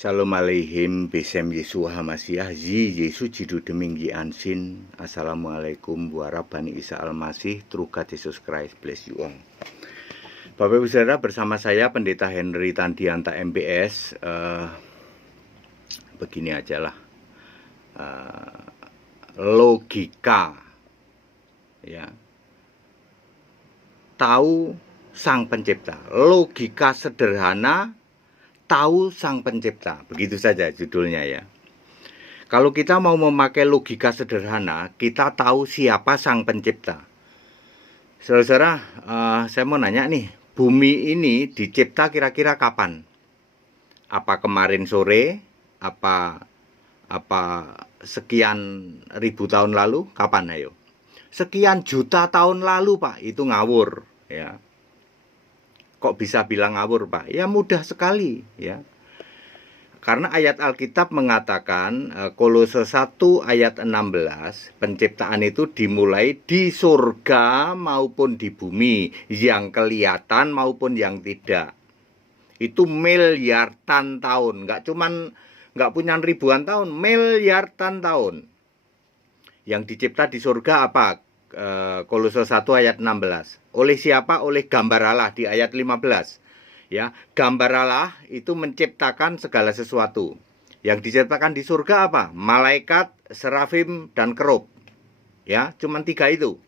Shalom aleihim besem Yesu Hamasiah Zi Yesu jidu deminggi ansin. Assalamualaikum warahmatullahi Isa Al-Masih. Through God Jesus Christ bless you all. Bapak Ibu Saudara, bersama saya Pendeta Henry Tandianta MPS. Begini aja lah, logika ya, tahu Sang Pencipta. Logika sederhana, tahu Sang Pencipta. Begitu saja judulnya ya. Kalau kita mau memakai logika sederhana, kita tahu siapa Sang Pencipta. Saudara, saya mau nanya nih, bumi ini dicipta kira-kira kapan? Apa kemarin sore? Apa sekian ribu tahun lalu? Kapan ayo? Sekian juta tahun lalu, Pak. Itu ngawur ya. Kok bisa bilang ngawur, Pak? Ya mudah sekali ya. Karena ayat Alkitab mengatakan, Kolose 1 ayat 16, penciptaan itu dimulai di surga maupun di bumi, yang kelihatan maupun yang tidak. Itu miliaran tahun, nggak punya ribuan tahun, miliaran tahun. Yang dicipta di surga apa? Kolose 1 ayat 16. Oleh siapa? Oleh gambar Allah di ayat 15. Ya, gambar Allah itu menciptakan segala sesuatu. Yang diciptakan di surga apa? Malaikat, serafim, dan kerub. Ya, cuma 3 itu.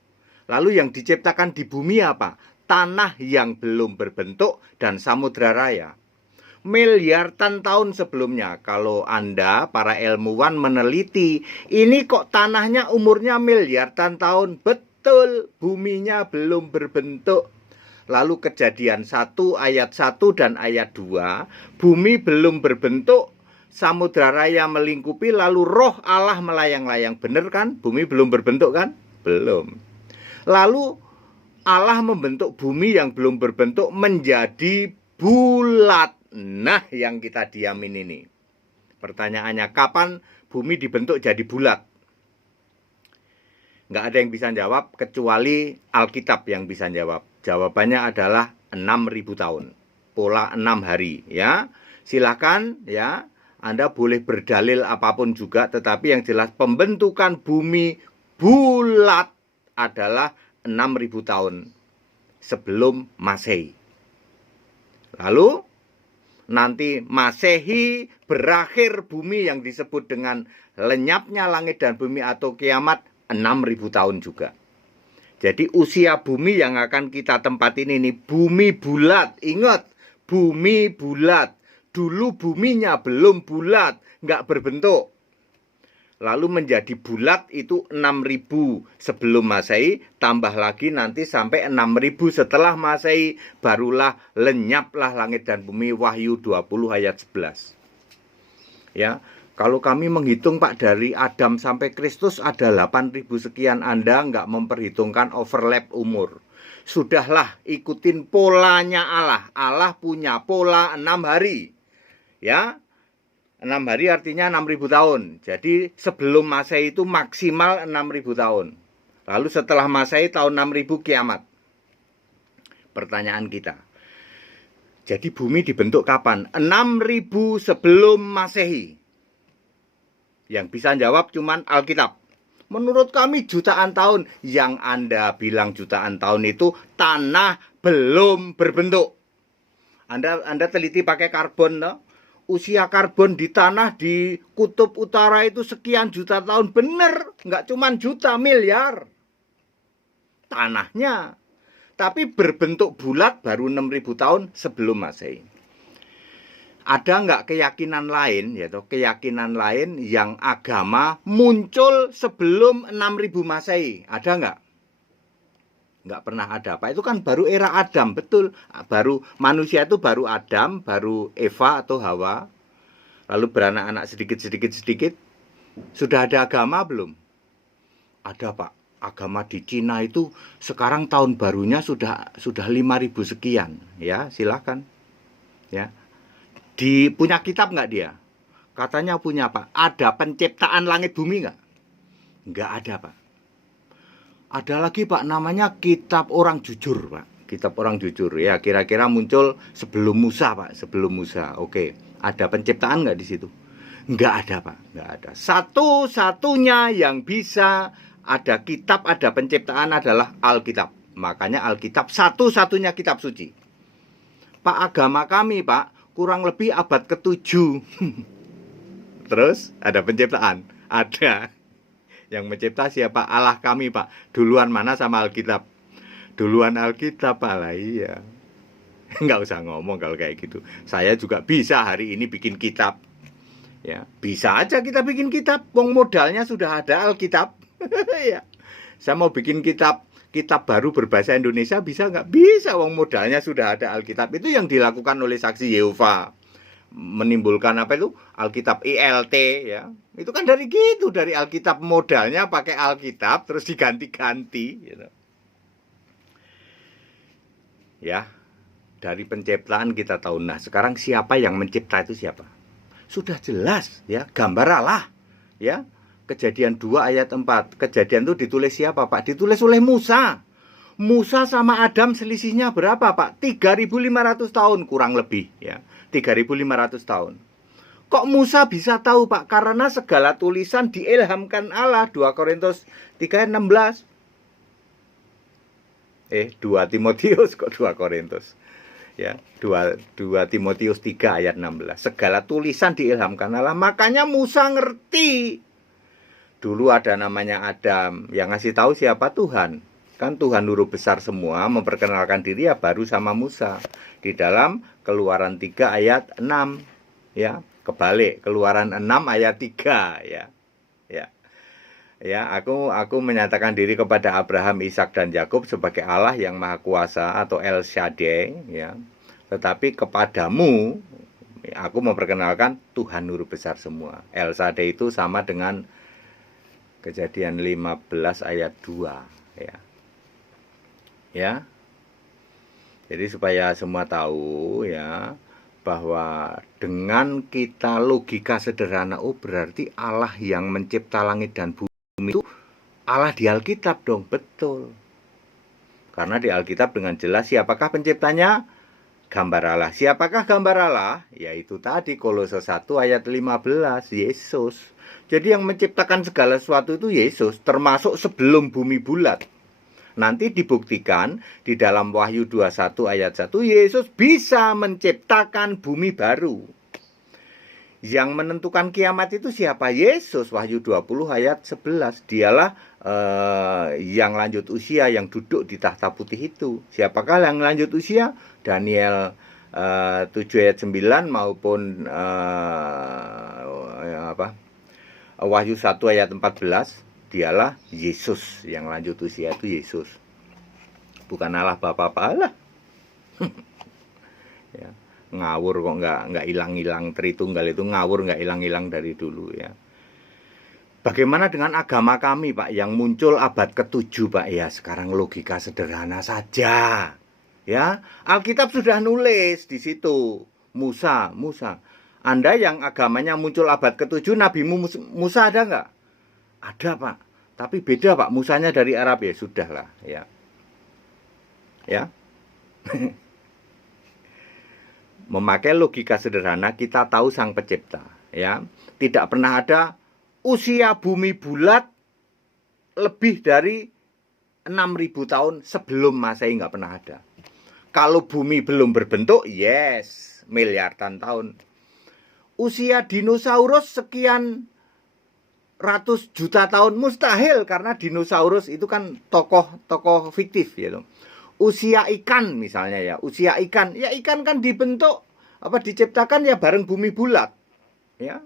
Lalu yang diciptakan di bumi apa? Tanah yang belum berbentuk dan samudra raya. Miliaran tahun sebelumnya. Kalau Anda, para ilmuwan meneliti, ini kok tanahnya umurnya miliaran tahun. Betul, buminya belum berbentuk. Lalu Kejadian 1 ayat 1 dan ayat 2, bumi belum berbentuk, samudra raya melingkupi, lalu roh Allah melayang-layang. Bener kan? Bumi belum berbentuk kan? Belum. Lalu Allah membentuk bumi yang belum berbentuk menjadi bulat. Nah, yang kita diamin ini. Pertanyaannya, kapan bumi dibentuk jadi bulat? Nggak ada yang bisa jawab kecuali Alkitab yang bisa jawab. Jawabannya adalah 6.000 tahun. Pola 6 hari ya. Silakan ya, Anda boleh berdalil apapun juga, tetapi yang jelas pembentukan bumi bulat adalah 6.000 tahun sebelum Masehi. Lalu nanti Masehi berakhir bumi yang disebut dengan lenyapnya langit dan bumi atau kiamat 6.000 tahun juga. Jadi usia bumi yang akan kita tempatin ini bumi bulat. Ingat, bumi bulat. Dulu buminya belum bulat, nggak berbentuk. Lalu menjadi bulat itu 6.000 sebelum Masehi, tambah lagi nanti sampai 6.000 setelah Masehi, barulah lenyaplah langit dan bumi. Wahyu 20 ayat 11. Ya, kalau kami menghitung, Pak, dari Adam sampai Kristus ada 8.000 sekian. Anda nggak memperhitungkan overlap umur. Sudahlah, ikutin polanya Allah. Allah punya pola 6 hari. Ya, 6 hari artinya 6.000 tahun. Jadi sebelum Masehi itu maksimal 6.000 tahun. Lalu setelah Masehi tahun 6.000 kiamat. Pertanyaan kita, jadi bumi dibentuk kapan? 6.000 sebelum Masehi. Yang bisa jawab cuman Alkitab. Menurut kami jutaan tahun. Yang Anda bilang jutaan tahun itu tanah belum berbentuk. Anda teliti pakai karbon, no? Usia karbon di tanah di kutub utara itu sekian juta tahun. Bener, nggak cuman juta, miliar tanahnya. Tapi berbentuk bulat baru 6.000 tahun sebelum Masehi. Ada nggak keyakinan lain, yaitu keyakinan lain yang agama muncul sebelum 6.000 Masehi? Ada nggak? Nggak pernah ada, Pak. Itu kan baru era Adam, betul. Baru manusia itu baru Adam, baru Eva atau Hawa. Lalu beranak-anak sedikit. Sudah ada agama belum? Ada, Pak. Agama di Cina itu sekarang tahun barunya sudah 5.000 sekian. Ya, silakan. Ya. Punya kitab nggak dia? Katanya punya, Pak. Ada penciptaan langit bumi nggak? Nggak ada, Pak. Ada lagi, Pak, namanya Kitab Orang Jujur, Pak. Kitab Orang Jujur ya, kira-kira muncul sebelum Musa, Pak, sebelum Musa. Oke. Ada penciptaan nggak di situ? Nggak ada, Pak. Nggak ada. Satu-satunya yang bisa ada kitab, ada penciptaan adalah Alkitab. Makanya Alkitab satu-satunya kitab suci. Pak, agama kami, Pak, kurang lebih abad ke-7. Terus ada penciptaan? Ada. Yang mencipta siapa? Allah kami, Pak. Duluan mana sama Alkitab? Duluan Alkitab, Pak. Lah iya. Nggak usah ngomong kalau kayak gitu. Saya juga bisa hari ini bikin kitab. Ya, bisa aja kita bikin kitab. Wong modalnya sudah ada Alkitab. Ya. Saya mau bikin kitab baru berbahasa Indonesia, bisa nggak? Bisa, wong modalnya sudah ada Alkitab. Itu yang dilakukan oleh saksi Yehova. Menimbulkan apa itu? Alkitab ILT, ya. Itu kan dari gitu, dari Alkitab, modalnya pakai Alkitab terus diganti-ganti, gitu. Ya. Dari penciptaan kita tahu. Nah, sekarang siapa yang mencipta itu siapa? Sudah jelas, ya, gambar Allah, ya. Kejadian 2 ayat 4. Kejadian itu ditulis siapa, Pak? Ditulis oleh Musa. Musa sama Adam selisihnya berapa, Pak? 3.500 tahun kurang lebih, ya. 3.500 tahun. Kok Musa bisa tahu, Pak? Karena segala tulisan diilhamkan Allah. 2 Korintus 3 ayat 16. 2 Timotius kok 2 Korintus. Ya, 2 Timotius 3 ayat 16. Segala tulisan diilhamkan Allah. Makanya Musa ngerti. Dulu ada namanya Adam, yang ngasih tahu siapa? Tuhan. Kan Tuhan huruf besar semua, memperkenalkan diri ya baru sama Musa. Di dalam Keluaran 3 ayat 6. Ya, kebalik, Keluaran 6 ayat 3, ya. Ya. Ya, aku menyatakan diri kepada Abraham, Ishak dan Yakub sebagai Allah yang Maha Kuasa atau El Shaddai, ya. Tetapi kepadamu aku memperkenalkan Tuhan huruf besar semua. El Shaddai itu sama dengan Kejadian 15 ayat 2, ya. Ya. Jadi supaya semua tahu, ya, bahwa dengan kita logika sederhana, oh berarti Allah yang mencipta langit dan bumi itu Allah di Alkitab dong. Betul. Karena di Alkitab dengan jelas siapakah penciptanya? Gambar Allah. Siapakah gambar Allah? Yaitu tadi Kolose 1 ayat 15, Yesus. Jadi yang menciptakan segala sesuatu itu Yesus, termasuk sebelum bumi bulat. Nanti dibuktikan di dalam Wahyu 21 ayat 1, Yesus bisa menciptakan bumi baru. Yang menentukan kiamat itu siapa? Yesus. Wahyu 20 ayat 11. Dialah yang lanjut usia, yang duduk di tahta putih itu. Siapakah yang lanjut usia? Daniel 7 ayat 9 maupun Wahyu 1 ayat 14. Dialah Yesus. Yang lanjut usia itu Yesus. Bukan Allah Bapa Allah. Ya. Ngawur kok nggak hilang-hilang. Tritunggal itu ngawur nggak hilang-hilang dari dulu, ya. Bagaimana dengan agama kami, Pak, yang muncul abad ke-7, Pak? Ya, sekarang logika sederhana saja. Ya, Alkitab sudah nulis di situ. Musa. Anda yang agamanya muncul abad ke-7, Nabi Musa ada nggak? Ada, Pak. Tapi beda, Pak. Musanya dari Arab, ya sudahlah, ya. Ya. Memakai logika sederhana, kita tahu Sang Pencipta, ya. Tidak pernah ada usia bumi bulat lebih dari 6.000 tahun sebelum Masehi, nggak pernah ada. Kalau bumi belum berbentuk, yes, miliaran tahun. Usia dinosaurus sekian ratus juta tahun mustahil, karena dinosaurus itu kan tokoh fiktif, gitu. Usia ikan misalnya, ya, usia ikan, ya ikan kan dibentuk diciptakan ya bareng bumi bulat, ya.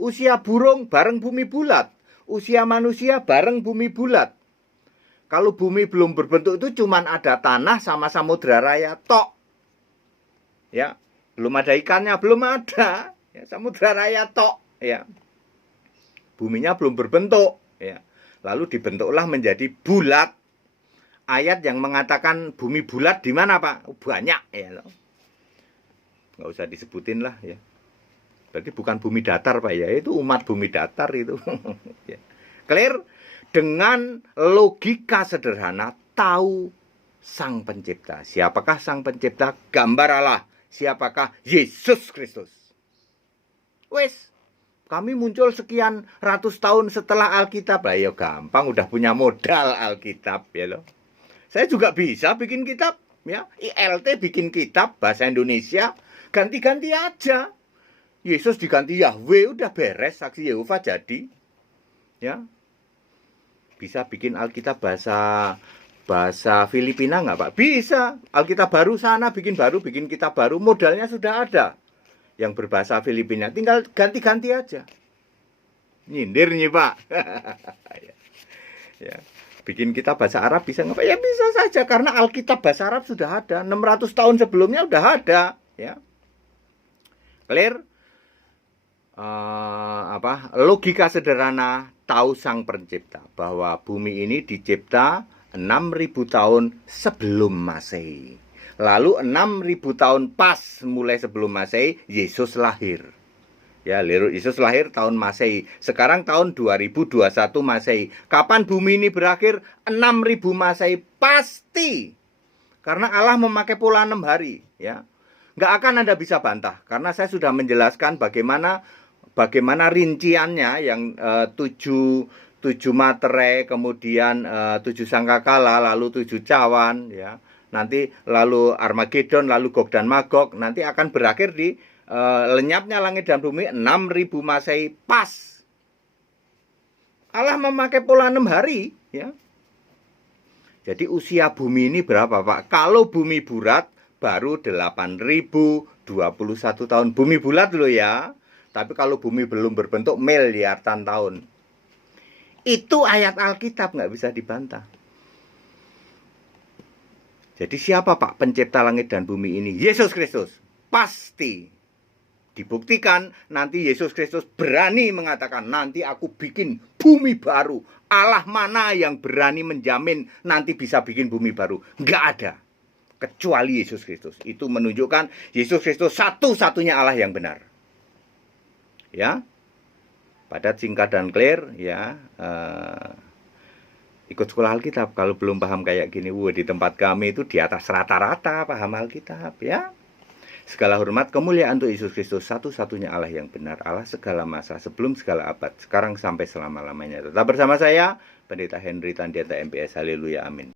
Usia burung bareng bumi bulat, usia manusia bareng bumi bulat. Kalau bumi belum berbentuk itu cuman ada tanah sama samudra raya tok, ya, belum ada ikannya, belum ada, ya, samudra raya tok, ya. Buminya belum berbentuk, ya. Lalu dibentuklah menjadi bulat. Ayat yang mengatakan bumi bulat di mana, Pak? Banyak, ya. Nggak usah disebutin lah, ya. Berarti bukan bumi datar, Pak, ya. Itu umat bumi datar itu. Ya. Clear? Dengan logika sederhana, tahu Sang Pencipta. Siapakah Sang Pencipta? Gambar Allah. Siapakah? Yesus Kristus. Wes, kami muncul sekian ratus tahun setelah Alkitab. Lah ya gampang, udah punya modal Alkitab ya loh. Saya juga bisa bikin kitab ya. ILT bikin kitab bahasa Indonesia, ganti-ganti aja. Yesus diganti Yahweh, udah beres, saksi Yehova jadi. Ya. Bisa bikin Alkitab bahasa Filipina nggak Pak? Bisa. Alkitab baru sana bikin kitab baru, modalnya sudah ada. Yang berbahasa Filipina, tinggal ganti-ganti aja. Nyindir nih Pak. Ya. Bikin kitab bahasa Arab bisa nggak Pak? Ya bisa saja, karena Alkitab bahasa Arab sudah ada. 600 tahun sebelumnya udah ada. Ya. Clear? Logika sederhana, tahu sang pencipta bahwa bumi ini dicipta 6.000 tahun sebelum Masehi. Lalu 6.000 tahun pas mulai sebelum Masehi Yesus lahir. Ya, Yesus lahir tahun Masehi. Sekarang tahun 2021 Masehi. Kapan bumi ini berakhir? 6.000 Masehi pasti. Karena Allah memakai pola 6 hari, ya. Nggak akan Anda bisa bantah karena saya sudah menjelaskan bagaimana rinciannya yang 7 materai, kemudian 7 sangkakala, lalu 7 cawan, ya. Nanti lalu Armageddon, lalu Gog dan Magog, nanti akan berakhir di lenyapnya langit dan bumi 6.000 Masehi pas. Allah memakai pola 6 hari, ya. Jadi usia bumi ini berapa, Pak? Kalau bumi bulat baru 8.021 tahun. Bumi bulat loh ya. Tapi kalau bumi belum berbentuk miliaran tahun. Itu ayat Alkitab, nggak bisa dibantah. Jadi siapa Pak pencipta langit dan bumi ini? Yesus Kristus. Pasti. Dibuktikan nanti Yesus Kristus berani mengatakan, nanti aku bikin bumi baru. Allah mana yang berani menjamin nanti bisa bikin bumi baru? Nggak ada. Kecuali Yesus Kristus. Itu menunjukkan Yesus Kristus satu-satunya Allah yang benar. Ya, padat, singkat, dan clear. Ya, ikut sekolah Alkitab. Kalau belum paham kayak gini, di tempat kami itu di atas rata-rata paham Alkitab. Ya, segala hormat kemuliaan untuk Yesus Kristus, satu-satunya Allah yang benar, Allah segala masa, sebelum segala abad, sekarang sampai selama-lamanya. Tetap bersama saya, Pendeta Henry Tandiata MPS. Haleluya, amin.